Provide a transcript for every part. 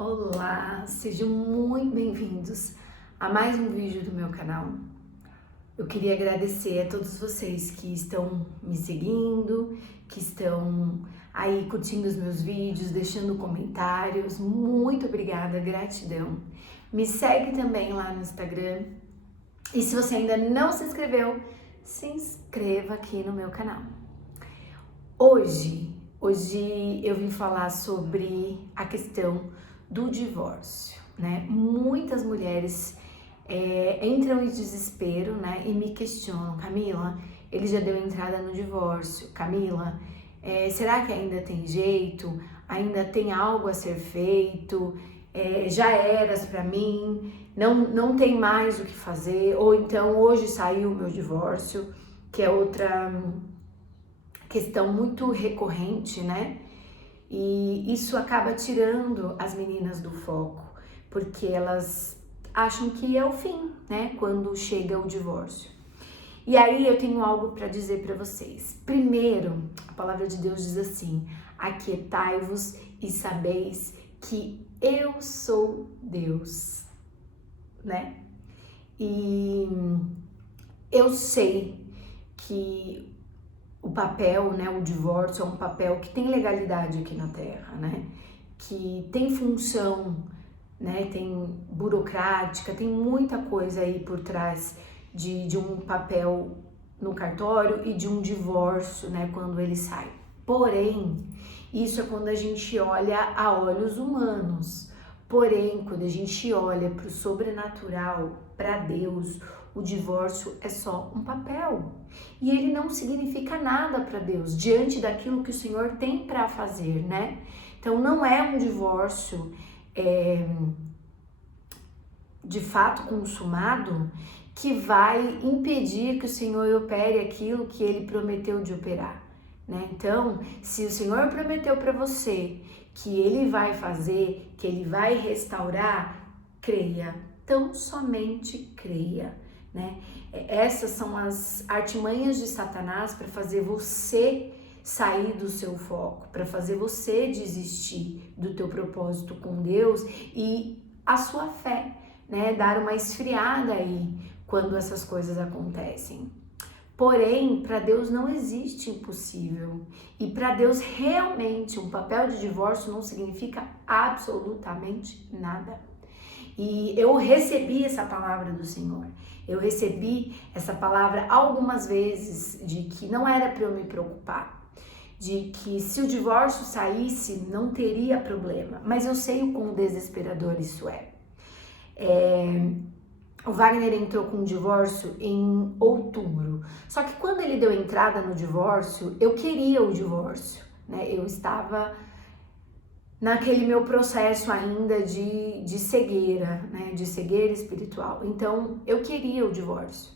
Olá, sejam muito bem-vindos a mais um vídeo do meu canal. Eu queria agradecer a todos vocês que estão me seguindo, que estão aí curtindo os meus vídeos, deixando comentários. Muito obrigada, gratidão. Me segue também lá no Instagram. E se você ainda não se inscreveu, se inscreva aqui no meu canal. Hoje eu vim falar sobre a questão do divórcio, né? Muitas mulheres entram em desespero, né? E me questionam: Camila, ele já deu entrada no divórcio, Camila, será que ainda tem jeito? Ainda tem algo a ser feito? Já eras pra mim, não tem mais o que fazer? Ou então hoje saiu o meu divórcio, que é outra questão muito recorrente, né? E isso acaba tirando as meninas do foco, porque elas acham que é o fim, né? Quando chega o divórcio. E aí eu tenho algo para dizer para vocês. Primeiro, a palavra de Deus diz assim: aquietai-vos e sabeis que eu sou Deus, né? E eu sei que o papel, né, o divórcio é um papel que tem legalidade aqui na Terra, né, que tem função, né, tem burocrática, tem muita coisa aí por trás de um papel no cartório e de um divórcio, né, quando ele sai. Porém, isso é quando a gente olha a olhos humanos. Porém, quando a gente olha para o sobrenatural, para Deus, o divórcio é só um papel. E ele não significa nada para Deus, diante daquilo que o Senhor tem para fazer, né? Então, não é um divórcio de fato consumado que vai impedir que o Senhor opere aquilo que ele prometeu de operar, né? Então, se o Senhor prometeu para você que ele vai fazer, que ele vai restaurar, creia, tão somente creia, né? Essas são as artimanhas de Satanás para fazer você sair do seu foco, para fazer você desistir do teu propósito com Deus e a sua fé, né? Dar uma esfriada aí quando essas coisas acontecem. Porém, para Deus não existe impossível. E para Deus realmente um papel de divórcio não significa absolutamente nada. E eu recebi essa palavra do Senhor. Eu recebi essa palavra algumas vezes de que não era para eu me preocupar, de que se o divórcio saísse não teria problema, mas eu sei o quão desesperador isso é. O Wagner entrou com o divórcio em outubro, só que quando ele deu entrada no divórcio, eu queria o divórcio, né? Eu estava naquele meu processo ainda de cegueira, né? De cegueira espiritual, então eu queria o divórcio.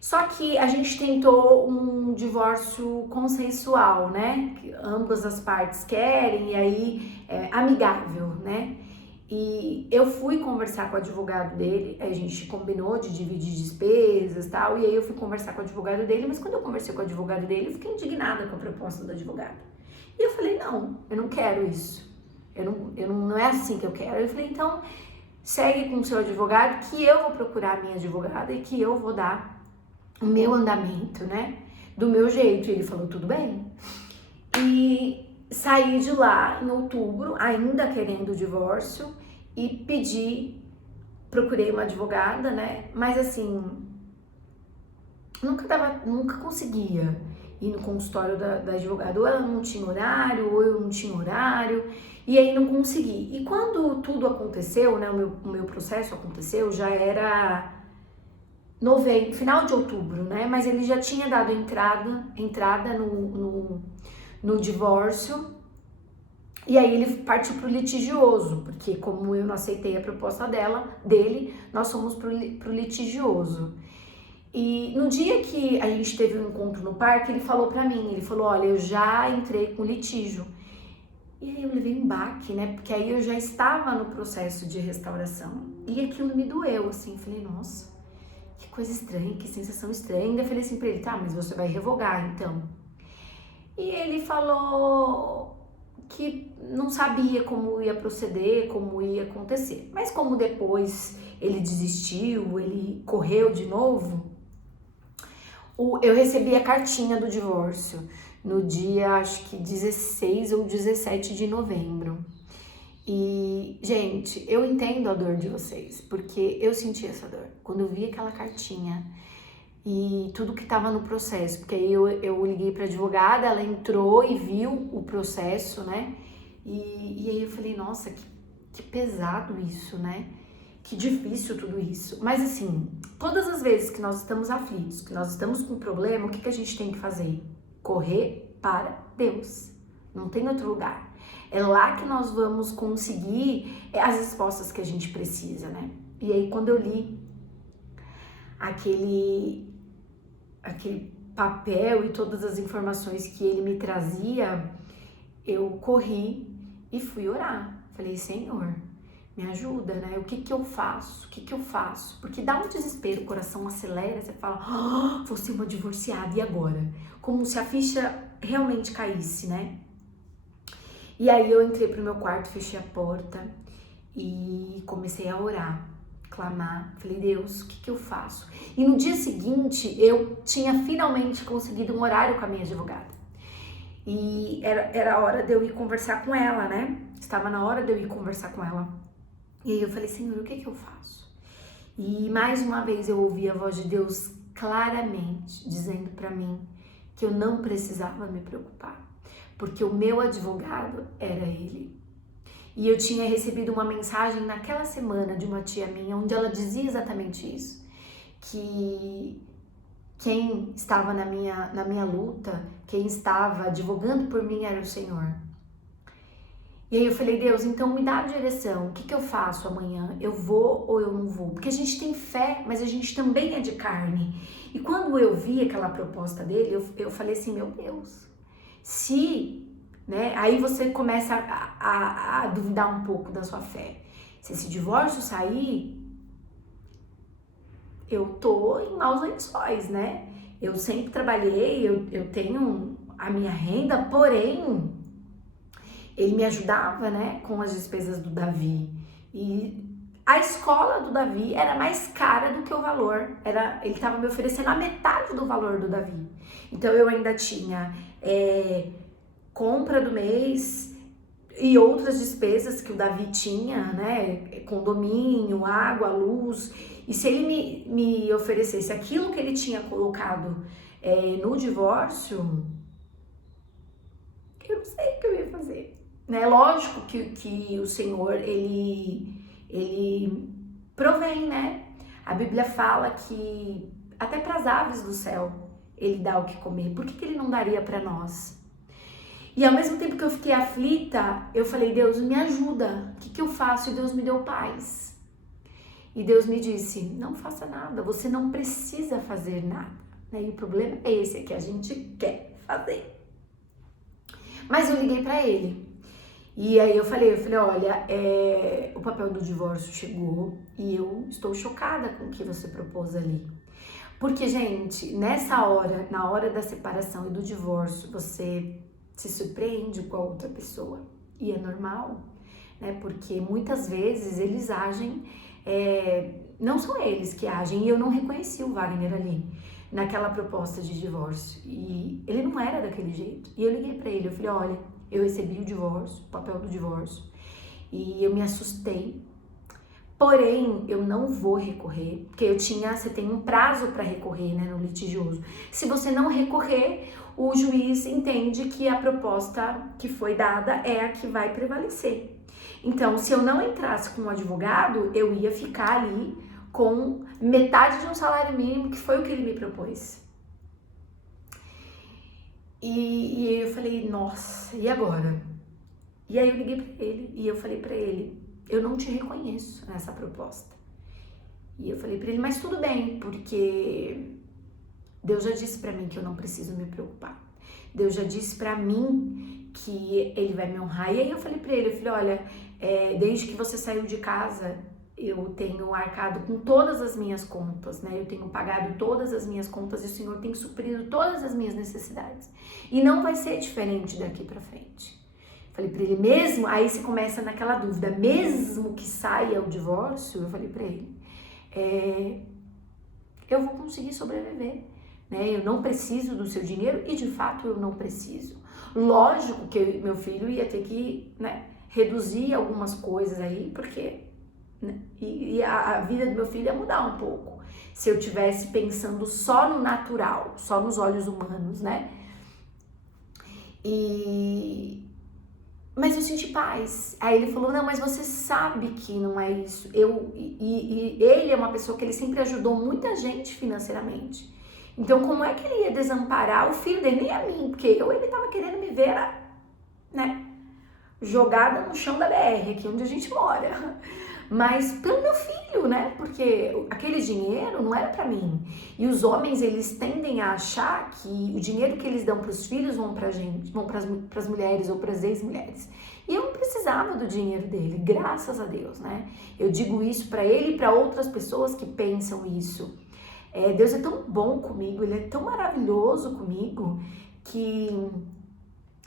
Só que a gente tentou um divórcio consensual, né? Que ambas as partes querem e aí amigável, né? E eu fui conversar com o advogado dele, a gente combinou de dividir despesas e tal, e aí eu fui conversar com o advogado dele, mas quando eu conversei com o advogado dele, eu fiquei indignada com a proposta do advogado. E eu falei, não, eu não quero isso, não é assim que eu quero. Eu falei, então, segue com o seu advogado, que eu vou procurar a minha advogada e que eu vou dar o meu andamento, né, do meu jeito. E ele falou, tudo bem. E saí de lá em outubro, ainda querendo o divórcio, e procurei uma advogada, né? Mas assim, nunca conseguia ir no consultório da advogada. Ou ela não tinha horário, ou eu não tinha horário, e aí não consegui. E quando tudo aconteceu, né? O meu processo aconteceu, já era novembro, final de outubro, né? Mas ele já tinha dado entrada no divórcio, e aí ele partiu pro litigioso, porque como eu não aceitei a proposta dele, nós fomos pro litigioso. E no dia que a gente teve um encontro no parque, ele falou pra mim, ele falou, olha, eu já entrei com litígio. E aí eu levei um baque, né, porque aí eu já estava no processo de restauração, e aquilo me doeu, assim, falei, nossa, que coisa estranha, que sensação estranha. Ainda falei assim pra ele, tá, mas você vai revogar, então. E ele falou que não sabia como ia proceder, como ia acontecer. Mas como depois ele desistiu, ele correu de novo, eu recebi a cartinha do divórcio no dia, acho que 16 ou 17 de novembro. E, gente, eu entendo a dor de vocês, porque eu senti essa dor. Quando eu vi aquela cartinha e tudo que tava no processo, porque aí eu liguei pra advogada, ela entrou e viu o processo, né? E aí eu falei, nossa, que pesado isso, né? Que difícil tudo isso. Mas assim, todas as vezes que nós estamos aflitos, que nós estamos com um problema, o que a gente tem que fazer? Correr para Deus. Não tem outro lugar. É lá que nós vamos conseguir as respostas que a gente precisa, né? E aí quando eu li aquele papel e todas as informações que ele me trazia, eu corri e fui orar. Falei, Senhor, me ajuda, né? O que eu faço? O que eu faço? Porque dá um desespero, o coração acelera, você fala, vou ser uma divorciada, e agora? Como se a ficha realmente caísse, né? E aí eu entrei pro meu quarto, fechei a porta e comecei a orar, clamar. Falei, Deus, o que eu faço? E no dia seguinte, eu tinha finalmente conseguido um horário com a minha advogada. E era a hora de eu ir conversar com ela, né? Estava na hora de eu ir conversar com ela. E aí eu falei, Senhor, o que eu faço? E mais uma vez eu ouvi a voz de Deus claramente dizendo para mim que eu não precisava me preocupar, porque o meu advogado era ele. E eu tinha recebido uma mensagem naquela semana de uma tia minha, onde ela dizia exatamente isso, que quem estava na minha luta, quem estava advogando por mim era o Senhor. E aí eu falei, Deus, então me dá a direção, o que eu faço amanhã? Eu vou ou eu não vou? Porque a gente tem fé, mas a gente também é de carne. E quando eu vi aquela proposta dele, eu falei assim, meu Deus, se, né? Aí você começa a duvidar um pouco da sua fé. Se esse divórcio sair, eu tô em maus lençóis, né? Eu sempre trabalhei, eu tenho a minha renda, porém, ele me ajudava, né, com as despesas do Davi. E a escola do Davi era mais cara do que o valor. Ele estava me oferecendo a metade do valor do Davi. Então eu ainda tinha compra do mês e outras despesas que o Davi tinha, né, condomínio, água, luz. E se ele me oferecesse aquilo que ele tinha colocado no divórcio, eu não sei o que eu ia fazer. Né? Lógico que o Senhor, ele provém, né? A Bíblia fala que até para as aves do céu ele dá o que comer. Por que ele não daria para nós? E ao mesmo tempo que eu fiquei aflita, eu falei, Deus, me ajuda. O que eu faço? E Deus me deu paz. E Deus me disse, não faça nada, você não precisa fazer nada. Né? E o problema é esse, é que a gente quer fazer. Mas eu liguei para ele. E aí eu falei, olha, o papel do divórcio chegou e eu estou chocada com o que você propôs ali. Porque, gente, nessa hora, na hora da separação e do divórcio, você se surpreende com a outra pessoa. E é normal, né? Porque muitas vezes eles agem, não são eles que agem, e eu não reconheci o Wagner ali, naquela proposta de divórcio. E ele não era daquele jeito. E eu liguei pra ele, eu falei, olha, eu recebi o divórcio, o papel do divórcio, e eu me assustei. Porém, eu não vou recorrer, porque você tem um prazo para recorrer, né, no litigioso. Se você não recorrer, o juiz entende que a proposta que foi dada é a que vai prevalecer. Então, se eu não entrasse com um advogado, eu ia ficar ali com metade de um salário mínimo, que foi o que ele me propôs. E eu falei, nossa, e agora? E aí eu liguei pra ele e eu falei pra ele, eu não te reconheço nessa proposta. E eu falei pra ele, mas tudo bem, porque Deus já disse pra mim que eu não preciso me preocupar. Deus já disse pra mim que ele vai me honrar. E aí eu falei pra ele, olha, desde que você saiu de casa, eu tenho arcado com todas as minhas contas, né? Eu tenho pagado todas as minhas contas e o Senhor tem suprido todas as minhas necessidades. E não vai ser diferente daqui pra frente. Falei pra ele, mesmo, aí você começa naquela dúvida, mesmo que saia o divórcio, eu falei pra ele, eu vou conseguir sobreviver, né? Eu não preciso do seu dinheiro e de fato eu não preciso. Lógico que meu filho ia ter que, né, reduzir algumas coisas aí, porque, né, e a vida do meu filho ia mudar um pouco. Se eu tivesse pensando só no natural, só nos olhos humanos, né? Mas eu senti paz. Aí ele falou, não, mas você sabe que não é isso. E ele é uma pessoa que ele sempre ajudou muita gente financeiramente. Então, como é que ele ia desamparar o filho dele? Nem a mim, porque ele tava querendo me ver, né, jogada no chão da BR, aqui onde a gente mora. Mas pelo meu filho, né? Porque aquele dinheiro não era pra mim. E os homens, eles tendem a achar que o dinheiro que eles dão pros filhos vão pra gente, vão pras mulheres ou pras ex-mulheres. E eu não precisava do dinheiro dele, graças a Deus, né? Eu digo isso pra ele e pra outras pessoas que pensam isso. Deus é tão bom comigo, Ele é tão maravilhoso comigo, que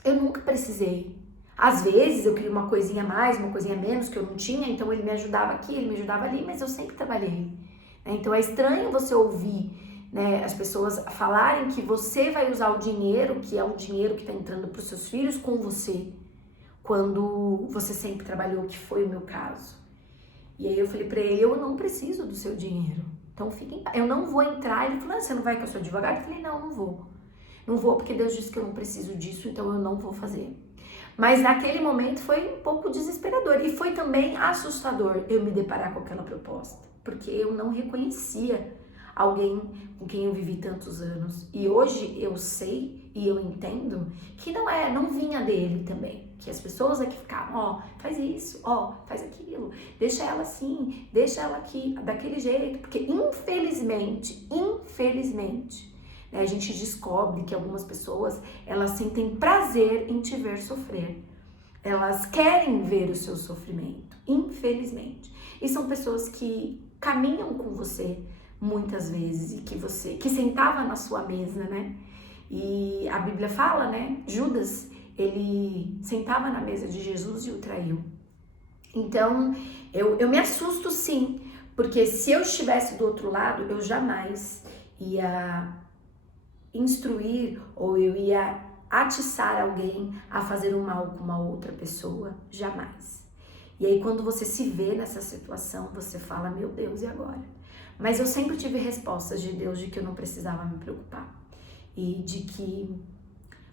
eu nunca precisei. Às vezes eu queria uma coisinha a mais, uma coisinha a menos que eu não tinha, então ele me ajudava aqui, ele me ajudava ali, mas eu sempre trabalhei. Né? Então é estranho você ouvir, né, as pessoas falarem que você vai usar o dinheiro, que é o dinheiro que está entrando para os seus filhos, com você, quando você sempre trabalhou, que foi o meu caso. E aí eu falei para ele, eu não preciso do seu dinheiro, então fique em paz. Eu não vou entrar. Ele falou, você não vai com a sua advogada? Eu falei, não vou. Não vou porque Deus disse que eu não preciso disso, então eu não vou fazer. Mas naquele momento foi um pouco desesperador e foi também assustador eu me deparar com aquela proposta, porque eu não reconhecia alguém com quem eu vivi tantos anos. E hoje eu sei e eu entendo que não vinha dele também. Que as pessoas aqui ficavam, faz isso, faz aquilo, deixa ela assim, deixa ela aqui, daquele jeito, porque infelizmente, né, a gente descobre que algumas pessoas, elas sentem prazer em te ver sofrer. Elas querem ver o seu sofrimento, infelizmente. E são pessoas que caminham com você muitas vezes e que sentava na sua mesa, né? E a Bíblia fala, né? Judas, ele sentava na mesa de Jesus e o traiu. Então, eu me assusto sim, porque se eu estivesse do outro lado, eu jamais ia instruir ou eu ia atiçar alguém a fazer um mal com uma outra pessoa, jamais. E aí quando você se vê nessa situação, você fala, meu Deus, e agora? Mas eu sempre tive respostas de Deus de que eu não precisava me preocupar e de que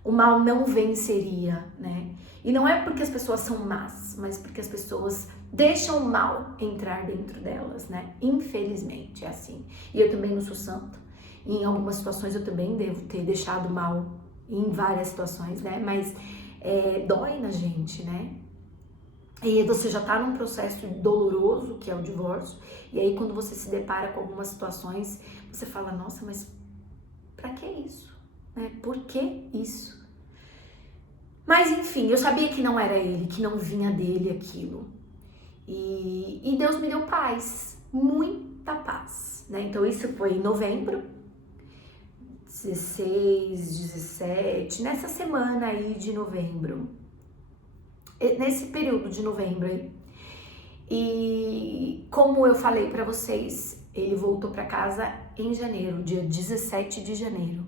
o mal não venceria, né? E não é porque as pessoas são más, mas porque as pessoas deixam o mal entrar dentro delas, né? Infelizmente é assim. E eu também não sou santo. Em algumas situações eu também devo ter deixado mal, em várias situações, né? Mas dói na gente, né? E você já tá num processo doloroso, que é o divórcio, e aí quando você se depara com algumas situações, você fala, nossa, mas pra que isso? Né? Por que isso? Mas enfim, eu sabia que não era ele, que não vinha dele aquilo. E Deus me deu paz, muita paz, né? Então isso foi em novembro, 16, 17, nessa semana aí de novembro, nesse período de novembro aí. E como eu falei pra vocês, ele voltou pra casa em janeiro, dia 17 de janeiro.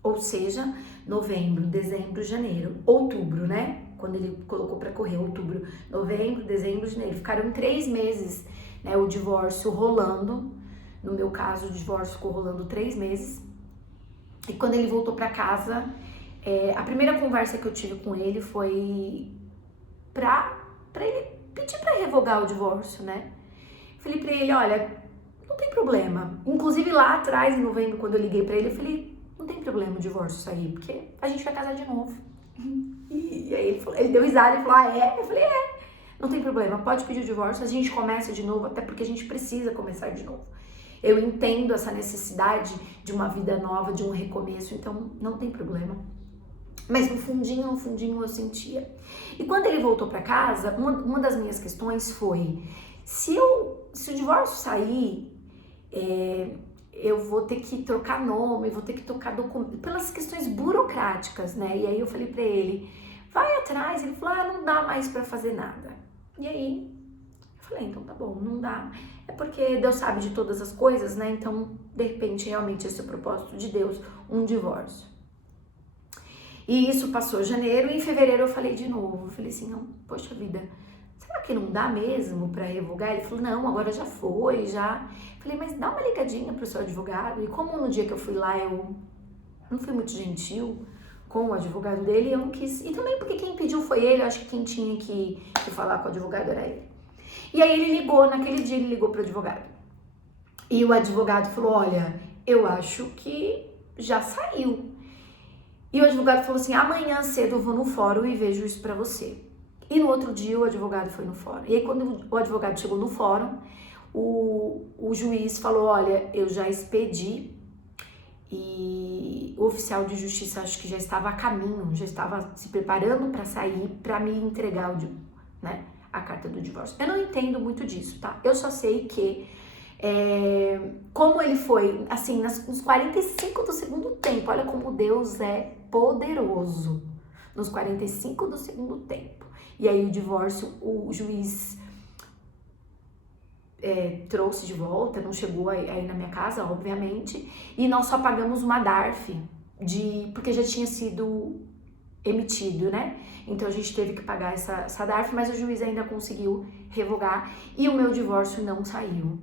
Ou seja, novembro, dezembro, janeiro, outubro, né? Quando ele colocou pra correr, outubro, novembro, dezembro, janeiro. Ficaram 3 meses, né? O divórcio rolando. No meu caso, o divórcio ficou rolando 3 meses. E quando ele voltou pra casa, a primeira conversa que eu tive com ele foi pra ele pedir pra revogar o divórcio, né? Falei pra ele, olha, não tem problema. Inclusive lá atrás, em novembro, quando eu liguei pra ele, eu falei, não tem problema o divórcio sair, porque a gente vai casar de novo. E aí ele deu risada e falou, é? Eu falei, não tem problema, pode pedir o divórcio, a gente começa de novo, até porque a gente precisa começar de novo. Eu entendo essa necessidade de uma vida nova, de um recomeço, então não tem problema. Mas no fundinho eu sentia. E quando ele voltou pra casa, uma das minhas questões foi, se o divórcio sair, eu vou ter que trocar nome, vou ter que trocar documento, pelas questões burocráticas, né? E aí eu falei pra ele, vai atrás. Ele falou, não dá mais pra fazer nada. E aí, eu falei, então tá bom, não dá. É porque Deus sabe de todas as coisas, né? Então, de repente, realmente esse é o propósito de Deus, um divórcio. E isso passou janeiro, e em fevereiro eu falei de novo. Eu falei assim, não, poxa vida, será que não dá mesmo pra revogar? Ele falou, não, agora já foi, já. Eu falei, mas dá uma ligadinha pro seu advogado. E como no dia que eu fui lá, eu não fui muito gentil com o advogado dele, eu não quis. E também porque quem pediu foi ele, eu acho que quem tinha que falar com o advogado era ele. E aí ele ligou, naquele dia ele ligou pro advogado. E o advogado falou, olha, eu acho que já saiu. E o advogado falou assim, amanhã cedo eu vou no fórum e vejo isso pra você. E no outro dia o advogado foi no fórum. E aí quando o advogado chegou no fórum, o juiz falou, olha, eu já expedi. E o oficial de justiça acho que já estava a caminho, já estava se preparando para sair, para me entregar a carta do divórcio. Eu não entendo muito disso, tá? Eu só sei que como ele foi, assim, nos 45 do segundo tempo, olha como Deus é poderoso, nos 45 do segundo tempo. E aí o divórcio, o juiz trouxe de volta, não chegou aí na minha casa, obviamente, e nós só pagamos uma DARF, porque já tinha sido emitido, né? Então a gente teve que pagar essa DARF, mas o juiz ainda conseguiu revogar e o meu divórcio não saiu.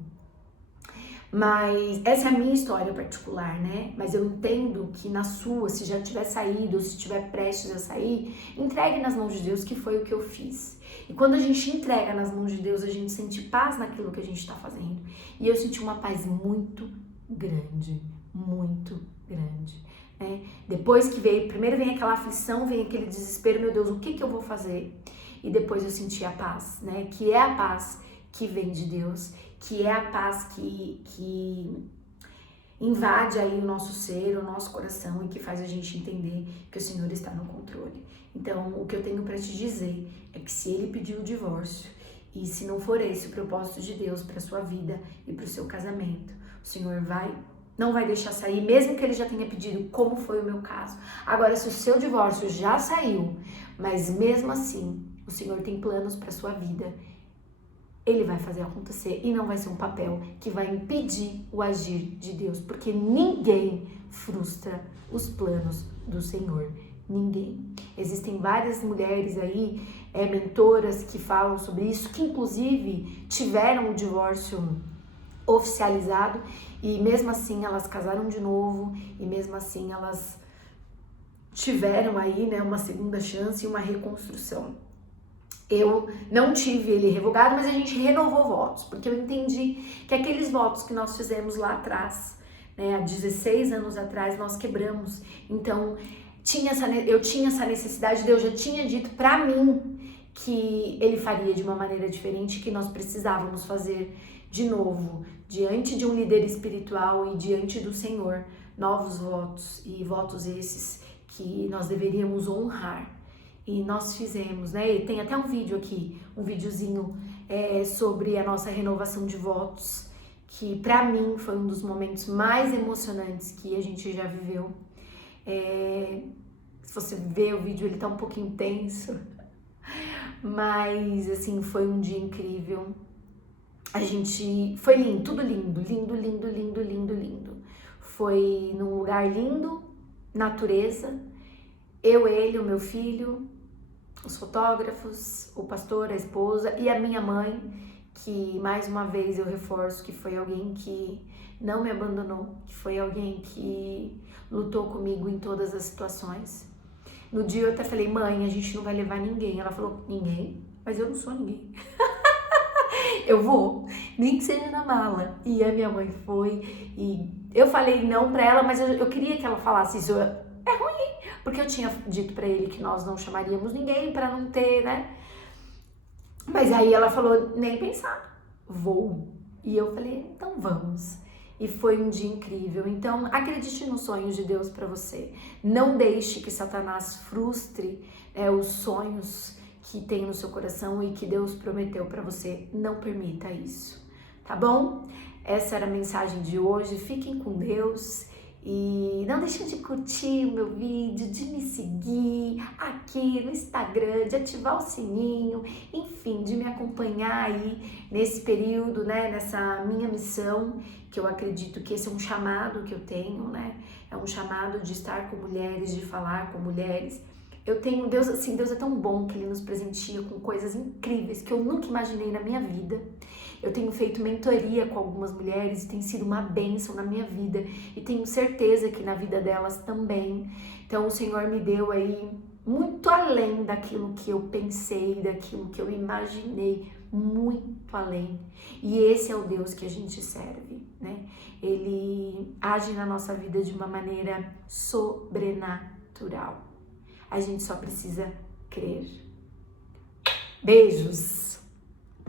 Mas essa é a minha história particular, né? Mas eu entendo que na sua, se já tiver saído, ou se estiver prestes a sair, entregue nas mãos de Deus, que foi o que eu fiz. E quando a gente entrega nas mãos de Deus, a gente sente paz naquilo que a gente está fazendo. E eu senti uma paz muito grande, né? Depois que primeiro vem aquela aflição, vem aquele desespero, meu Deus, o que eu vou fazer? E depois eu senti a paz, né? Que é a paz que vem de Deus, que é a paz que invade aí o nosso ser, o nosso coração e que faz a gente entender que o Senhor está no controle. Então, o que eu tenho para te dizer é que se ele pediu o divórcio e se não for esse o propósito de Deus para sua vida e para o seu casamento, o Senhor não vai deixar sair, mesmo que ele já tenha pedido, como foi o meu caso. Agora, se o seu divórcio já saiu, mas mesmo assim, o Senhor tem planos para sua vida, ele vai fazer acontecer e não vai ser um papel que vai impedir o agir de Deus, porque ninguém frustra os planos do Senhor. Ninguém. Existem várias mulheres aí, mentoras que falam sobre isso, que inclusive tiveram o divórcio oficializado e mesmo assim elas casaram de novo e mesmo assim elas tiveram aí, né, uma segunda chance e uma reconstrução. Eu não tive ele revogado, mas a gente renovou votos, porque eu entendi que aqueles votos que nós fizemos lá atrás, né, há 16 anos atrás, nós quebramos. Então, eu tinha essa necessidade, Deus já tinha dito pra mim que ele faria de uma maneira diferente, que nós precisávamos fazer de novo, diante de um líder espiritual e diante do Senhor, novos votos, e votos esses que nós deveríamos honrar. E nós fizemos, né? E tem até um vídeo aqui, um videozinho sobre a nossa renovação de votos, que pra mim foi um dos momentos mais emocionantes que a gente já viveu. Se você ver o vídeo, ele tá um pouquinho tenso, mas assim, foi um dia incrível. Foi lindo, tudo lindo, lindo. Foi num lugar lindo, natureza, ele, o meu filho, os fotógrafos, o pastor, a esposa e a minha mãe, que mais uma vez eu reforço que foi alguém que não me abandonou, que foi alguém que lutou comigo em todas as situações. No dia eu até falei, mãe, a gente não vai levar ninguém. Ela falou, ninguém? Mas eu não sou ninguém. Eu vou, nem que seja na mala. E a minha mãe foi, e eu falei não pra ela, mas eu queria que ela falasse isso. É ruim, porque eu tinha dito pra ele que nós não chamaríamos ninguém pra não ter, né? Mas aí ela falou, nem pensar, vou. E eu falei, então vamos. E foi um dia incrível. Então, acredite nos sonhos de Deus pra você. Não deixe que Satanás frustre os sonhos que tem no seu coração e que Deus prometeu pra você. Não permita isso, tá bom? Essa era a mensagem de hoje. Fiquem com Deus E não deixem de curtir o meu vídeo, de me seguir aqui no Instagram, de ativar o sininho, enfim, de me acompanhar aí nesse período, né, nessa minha missão, que eu acredito que esse é um chamado que eu tenho, né? É um chamado de estar com mulheres, de falar com mulheres. Eu tenho, Deus, assim, Deus é tão bom que Ele nos presenteia com coisas incríveis que eu nunca imaginei na minha vida. Eu tenho feito mentoria com algumas mulheres e tem sido uma bênção na minha vida e tenho certeza que na vida delas também. Então o Senhor me deu aí muito além daquilo que eu pensei, daquilo que eu imaginei, muito além. E esse é o Deus que a gente serve, né? Ele age na nossa vida de uma maneira sobrenatural. A gente só precisa crer. Beijos!